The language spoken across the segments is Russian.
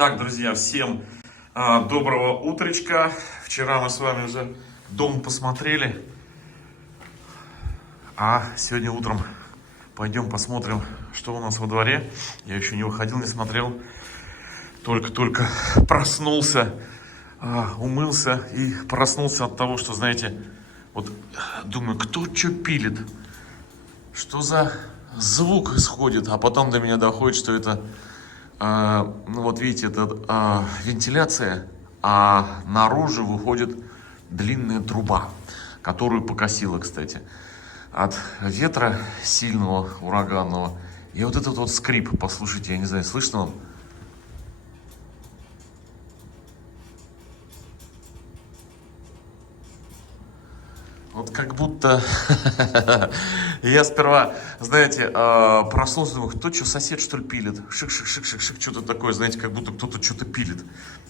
Так, друзья, всем доброго утречка. Вчера мы с вами уже дом посмотрели, а сегодня утром пойдем посмотрим, что у нас во дворе. Я еще не выходил, не смотрел, только-только проснулся, умылся и проснулся от того, что, знаете, вот думаю, кто что пилит, что за звук исходит, а потом до меня доходит, что это... Ну вот видите, это вентиляция, а наружу выходит длинная труба, которую покосило, кстати, от ветра сильного, ураганного. И вот этот вот скрип, послушайте, я не знаю, слышно он? Вот как будто я сперва, знаете, проснулся, думаю, кто что, сосед что ли пилит? Шик-шик-шик-шик-шик, что-то такое, знаете, как будто кто-то что-то пилит.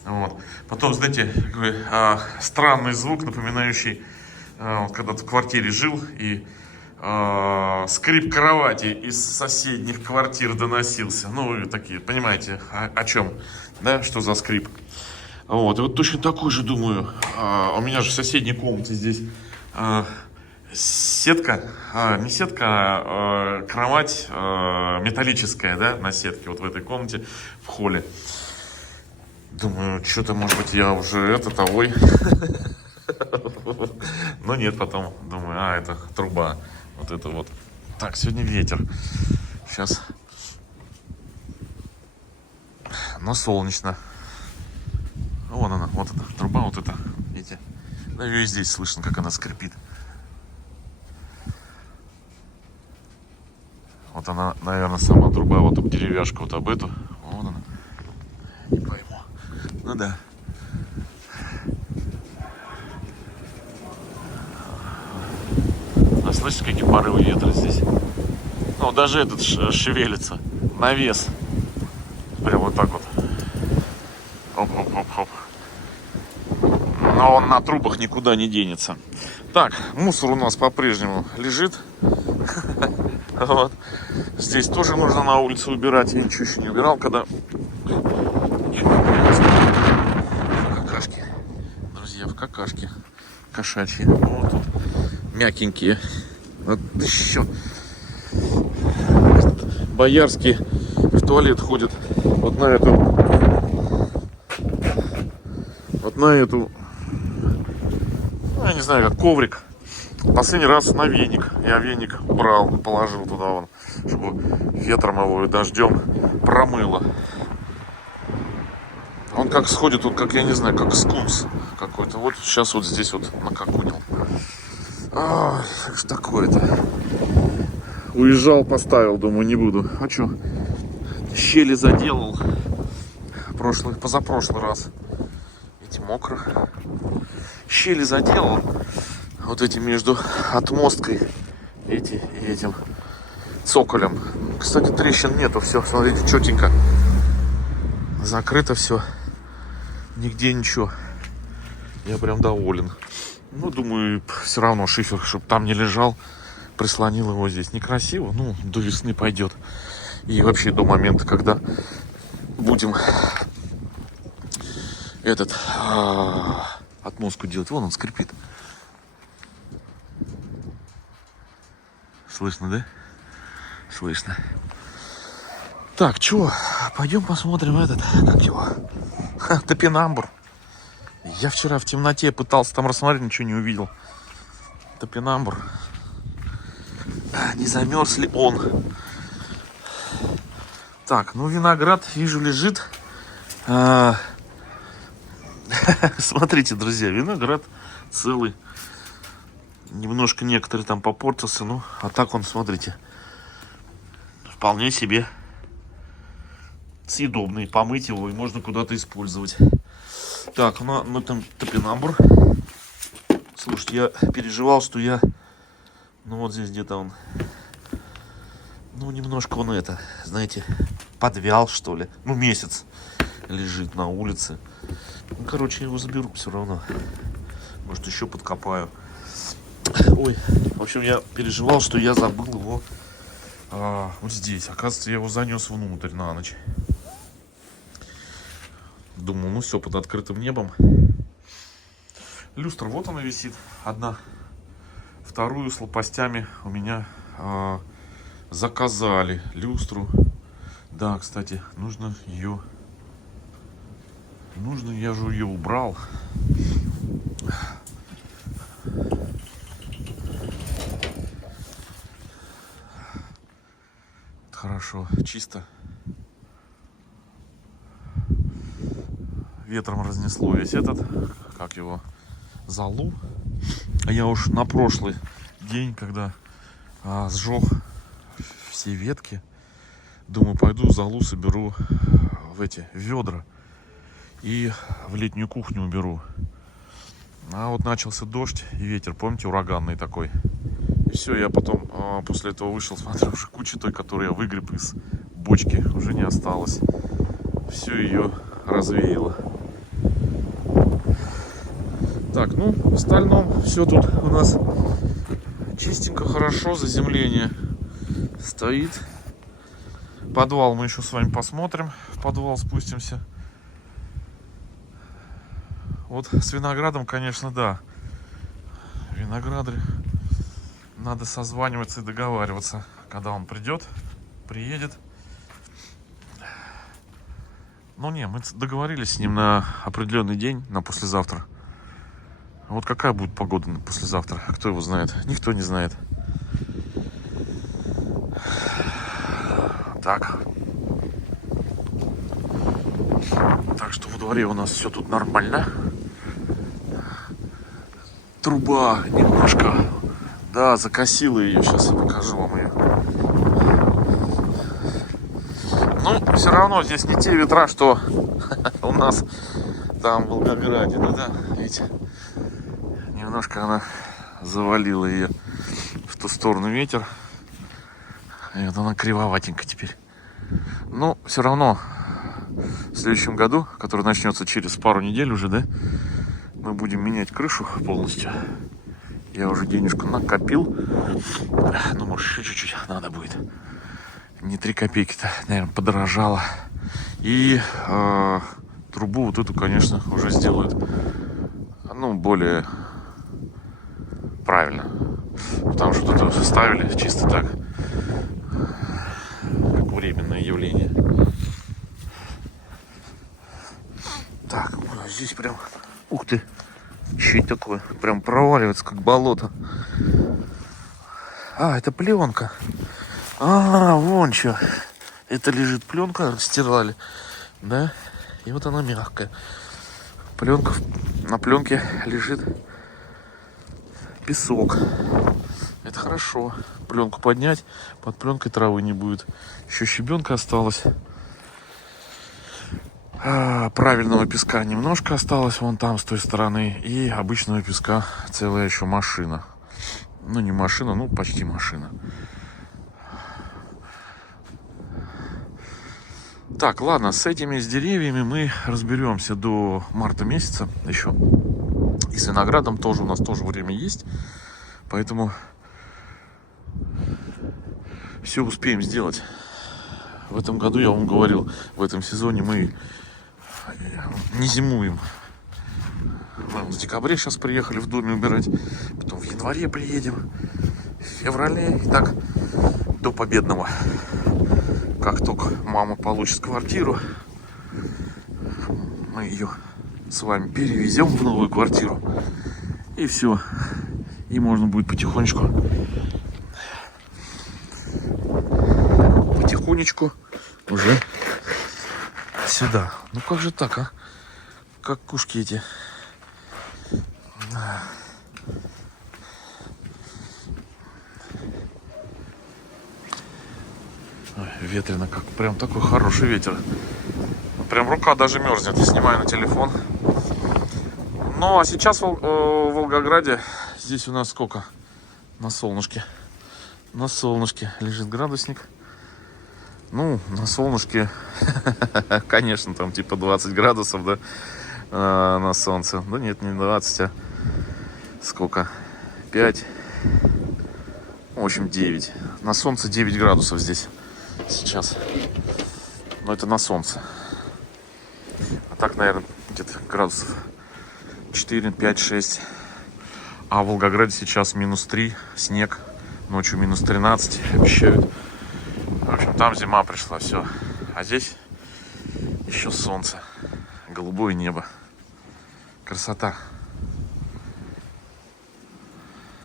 Вот. Потом, знаете, такой странный звук, напоминающий, когда-то в квартире жил, и скрип кровати из соседних квартир доносился. Ну, вы такие, понимаете, о чем, да, что за скрип. Вот, и вот точно такой же, думаю, у меня же в соседней комнате здесь... сетка, не сетка, а кровать металлическая, да, на сетке, вот в этой комнате, в холле. Думаю, что-то, может быть, я уже ой. Но нет, потом думаю, это труба, вот это вот. Так, сегодня ветер. Сейчас. Но солнечно. Вон она, вот эта труба, вот эта, видите. Да, ее и здесь слышно, как она скрипит. Вот она, наверное, сама труба, вот деревяшка вот об эту. Вот она. Не пойму. Ну да. А слышите, какие порывы ветра здесь? Ну, даже этот шевелится. Навес. Прям вот так вот. Оп-оп-оп-оп. Но он на трубах никуда не денется. Так, мусор у нас по-прежнему лежит. Вот. Здесь тоже нужно на улицу убирать. Я ничего еще не убирал, когда... В какашке. Друзья, в какашке. Кошачьи. Вот тут. Мягенькие. Вот еще. Боярский в туалет ходит. Вот на эту... Вот на эту... Ну, я не знаю, как коврик. Последний раз на веник. Я веник брал, положил туда, вон, чтобы ветром его и дождем промыло. Он как сходит, вот как, я не знаю, как скунс какой-то. Вот сейчас вот здесь вот накакунил. Что такое-то? Уезжал, поставил, думаю, не буду. А что? Щели заделал. Позапрошлый раз. Видите, мокро. Щели заделал. Вот эти между отмосткой и этим цоколем. Кстати, трещин нету, все, смотрите, четенько. Закрыто все. Нигде ничего. Я прям доволен. Ну, думаю, все равно шифер, чтобы там не лежал. Прислонил его здесь. Некрасиво, ну, до весны пойдет. И вообще до момента, когда будем отмостку делать. Вон он скрипит. Слышно, да? Слышно. Так, чё? Пойдем посмотрим как его? Топинамбур. Я вчера в темноте пытался там рассмотреть, ничего не увидел. Топинамбур. Не замерз ли он? Так, ну виноград, вижу, лежит. Смотрите, друзья, виноград целый. Немножко некоторые там попортился, ну, а так он, смотрите, вполне себе съедобный. Помыть его и можно куда-то использовать. Так, ну там топинамбур. Слушайте, я переживал, что ну вот здесь где-то он, ну немножко он знаете, подвял, что ли. Ну, месяц лежит на улице. Ну, короче, я его заберу все равно. Может, еще подкопаю. Ой, в общем, я переживал, что я забыл его вот здесь. Оказывается, я его занес внутрь на ночь. Думал, ну все, под открытым небом. Люстра, вот она висит, одна. Вторую с лопастями у меня заказали. Люстру. Да, кстати, нужно ее... я же ее убрал. Хорошо, чисто. Ветром разнесло весь этот, как его, золу. А я уж на прошлый день, когда сжег все ветки, думаю, пойду золу соберу в эти ведра и в летнюю кухню уберу. А вот начался дождь и ветер, помните, ураганный такой. И все, я потом после этого вышел, смотрю, уже куча той, которую я выгреб из бочки, уже не осталось. Все ее развеяло. Так, ну, в остальном все тут у нас чистенько, хорошо, заземление стоит. Подвал мы еще с вами посмотрим, в подвал спустимся. Вот с виноградом, конечно, да. Виноградарь, надо созваниваться и договариваться, когда он придет, приедет. Ну не, мы договорились с ним на определенный день, на послезавтра. Вот какая будет погода на послезавтра, кто его знает? Никто не знает. Так. Так что во дворе у нас все тут нормально. Труба немножко, да, закосила ее. Сейчас я покажу вам ее. Ну, все равно здесь не те ветра, что у нас там в Волгограде. Да, видите, немножко она завалила ее в ту сторону ветер. И вот она кривоватенькая теперь. Но все равно в следующем году, который начнется через пару недель уже, да, мы будем менять крышу полностью. Я уже денежку накопил. Ну, может, еще чуть-чуть надо будет. Не 3 копейки-то, наверное, подорожало. И трубу вот эту, конечно, уже сделают, ну, более правильно. Потому что тут ставили чисто так, как временное явление. Так, здесь прям... Ух ты! Что это такое? Прям проваливается, как болото. А, это пленка. А, вон что. Это лежит пленка, стирали. Да? И вот она мягкая. Пленка, на пленке лежит песок. Это хорошо. Пленку поднять, под пленкой травы не будет. Еще щебенка осталась. Правильного песка немножко осталось вон там с той стороны. И обычного песка целая еще машина. Ну, не машина, ну, почти машина. Так, ладно, с этими, с деревьями мы разберемся до марта месяца еще. И с виноградом тоже у нас тоже время есть. Поэтому все успеем сделать. В этом году, я вам говорил, в этом сезоне мы не зимуем. Мы в декабре сейчас приехали в доме убирать. Потом в январе приедем. В феврале. И так до победного. Как только мама получит квартиру, мы ее с вами перевезем в новую квартиру. И все. И можно будет потихонечку уже сюда. Ну как же так, а? Как кушки эти. Ой, ветрено, как прям такой хороший ветер. Прям рука даже мерзнет. Я снимаю на телефон. Ну а сейчас в Волгограде здесь у нас сколько? На солнышке. На солнышке лежит градусник. Ну, на солнышке, конечно, там типа 20 градусов, да, на солнце. Да нет, не 20, а сколько? 5, в общем, 9. На солнце 9 градусов здесь сейчас. Но это на солнце. А так, наверное, где-то градусов 4, 5, 6. А в Волгограде сейчас -3, снег. Ночью -13 обещают. В общем, там зима пришла, все. А здесь еще солнце, голубое небо. Красота.